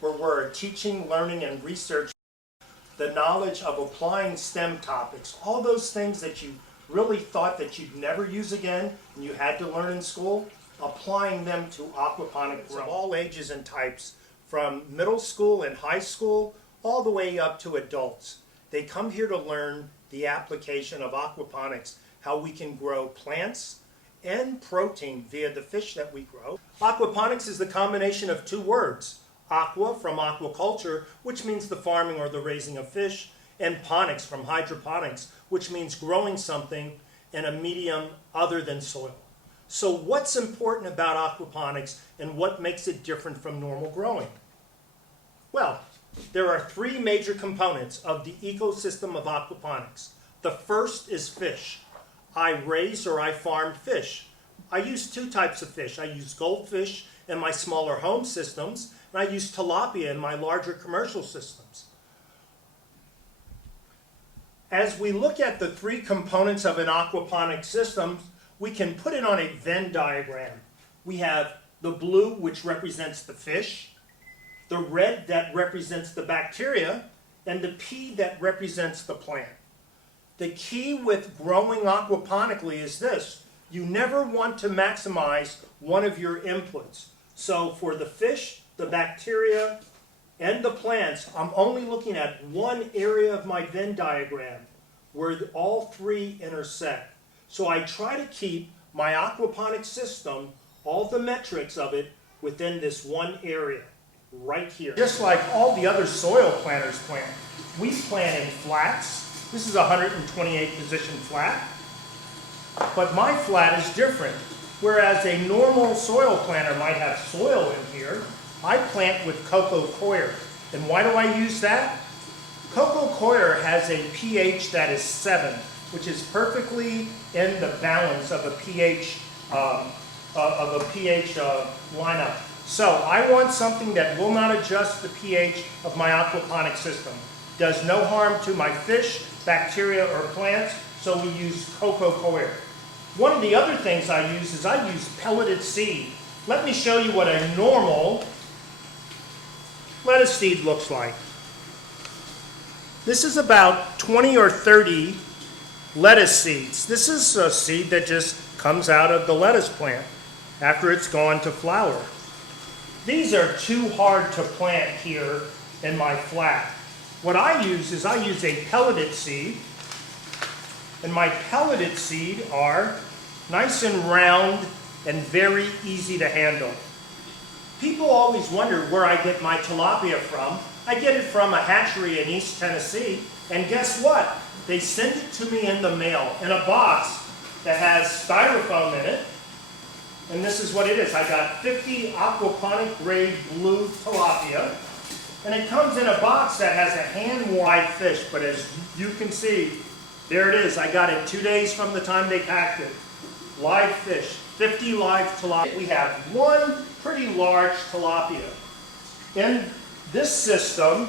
where we're teaching, learning, and research the knowledge of applying STEM topics, all those things that you really thought that you'd never use again and you had to learn in school, applying them to aquaponic growing. Of all ages and types, from middle school and high school all the way up to adults. They come here to learn the application of aquaponics, how we can grow plants and protein via the fish that we grow. Aquaponics is the combination of two words, aqua from aquaculture, which means the farming or the raising of fish, and ponics from hydroponics, which means growing something in a medium other than soil. So what's important about aquaponics and what makes it different from normal growing? Well, there are three major components of the ecosystem of aquaponics. The first is fish. I raise or I farm fish. I use two types of fish. I use goldfish in my smaller home systems, and I use tilapia in my larger commercial systems. As we look at the three components of an aquaponic system, we can put it on a Venn diagram. We have the blue, which represents the fish, the red that represents the bacteria, and the P that represents the plant. The key with growing aquaponically is this: you never want to maximize one of your inputs. So for the fish, the bacteria, and the plants, I'm only looking at one area of my Venn diagram where all three intersect. So I try to keep my aquaponic system, all the metrics of it, within this one area, right here. Just like all the other soil planters plant, we plant in flats. This is a 128 position flat, but my flat is different. Whereas a normal soil planter might have soil in here, I plant with coco coir. And why do I use that? Coco coir has a pH that is 7, which is perfectly in the balance of a pH lineup. So I want something that will not adjust the pH of my aquaponic system. Does no harm to my fish, bacteria, or plants, so we use coco coir. One of the other things I use is I use pelleted seed. Let me show you what a normal lettuce seed looks like. This is about 20 or 30 lettuce seeds. This is a seed that just comes out of the lettuce plant after it's gone to flower. These are too hard to plant here in my flat. What I use is I use a pelleted seed, and my pelleted seed are nice and round and very easy to handle. People always wonder where I get my tilapia from. I get it from a hatchery in East Tennessee, and guess what? They send it to me in the mail in a box that has styrofoam in it, and this is what it is. I got 50 aquaponic grade blue tilapia, and it comes in a box that has a hand-wide fish, but as you can see, there it is. I got it 2 days from the time they packed it. Live fish, 50 live tilapia. We have one pretty large tilapia. In this system,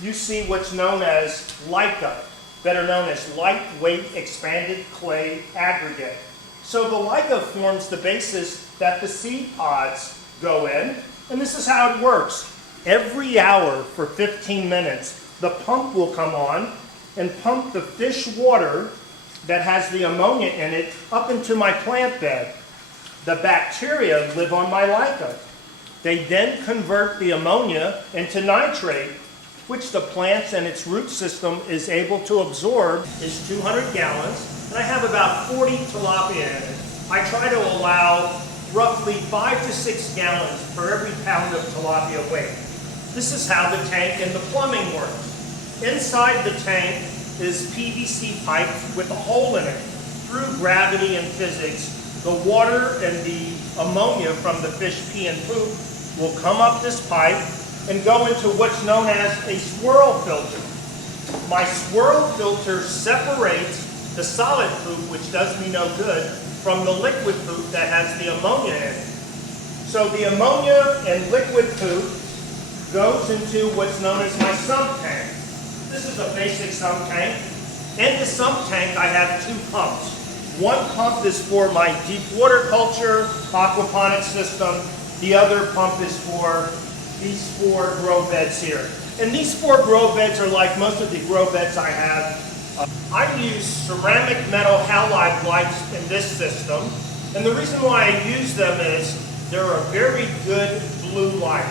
you see what's known as LICA, better known as lightweight expanded clay aggregate. So the LICA forms the basis that the seed pods go in, and this is how it works. Every hour for 15 minutes, the pump will come on and pump the fish water that has the ammonia in it up into my plant bed. The bacteria live on my LICA. They then convert the ammonia into nitrate, which the plants and its root system is able to absorb. Is 200 gallons, and I have about 40 tilapia in it. I try to allow roughly 5 to 6 gallons per every pound of tilapia weight. This is how the tank and the plumbing works. Inside the tank is PVC pipe with a hole in it. Through gravity and physics, the water and the ammonia from the fish pee and poop will come up this pipe and go into what's known as a swirl filter. My swirl filter separates the solid poop, which does me no good, from the liquid poop that has the ammonia in it. So the ammonia and liquid poop goes into what's known as my sump tank. This is a basic sump tank. In the sump tank, I have two pumps. One pump is for my deep water culture aquaponic system. The other pump is for these 4 grow beds here. And these 4 grow beds are like most of the grow beds I have. I use ceramic metal halide lights in this system. And the reason why I use them is they're a very good blue light.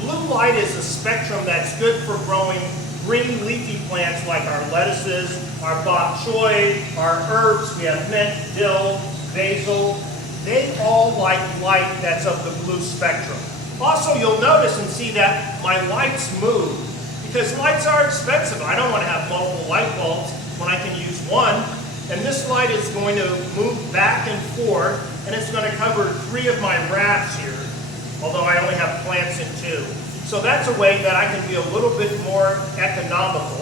Blue light is a spectrum that's good for growing green leafy plants like our lettuces, our bok choy, our herbs. We have mint, dill, basil. They all like light that's of the blue spectrum. Also, you'll notice and see that my lights move because lights are expensive. I don't want to have multiple light bulbs when I can use one. And this light is going to move back and forth, and it's going to cover 3 of my rafts here, although I only have plants in 2. So that's a way that I can be a little bit more economical.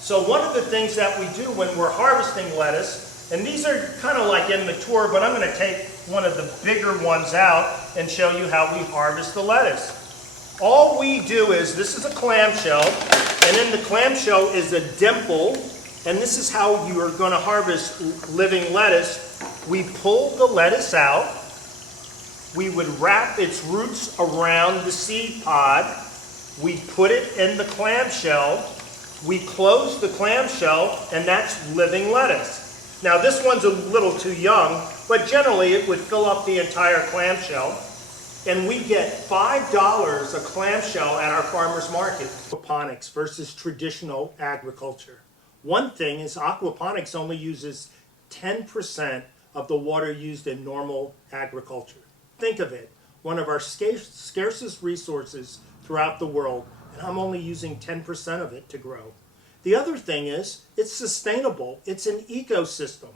So one of the things that we do when we're harvesting lettuce, and these are kind of like immature, but I'm going to take one of the bigger ones out and show you how we harvest the lettuce. All we do is, this is a clamshell, and in the clamshell is a dimple, and this is how you are going to harvest living lettuce. We pull the lettuce out. We would wrap its roots around the seed pod. We put it in the clamshell. We close the clamshell, and that's living lettuce. Now this one's a little too young, but generally it would fill up the entire clamshell. And we get $5 a clamshell at our farmer's market. Aquaponics versus traditional agriculture. One thing is aquaponics only uses 10% of the water used in normal agriculture. Think of it, one of our scarcest resources throughout the world, and I'm only using 10% of it to grow. The other thing is, it's sustainable. It's an ecosystem.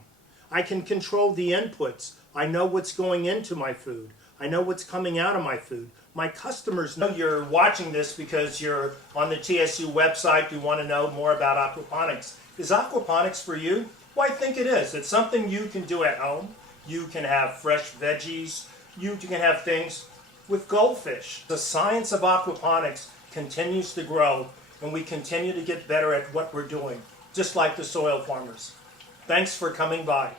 I can control the inputs. I know what's going into my food. I know what's coming out of my food. My customers know you're watching this because you're on the TSU website. You want to know more about aquaponics. Is aquaponics for you? Well, I think it is. It's something you can do at home. You can have fresh veggies. You can have things with goldfish. The science of aquaponics continues to grow, and we continue to get better at what we're doing, just like the soil farmers. Thanks for coming by.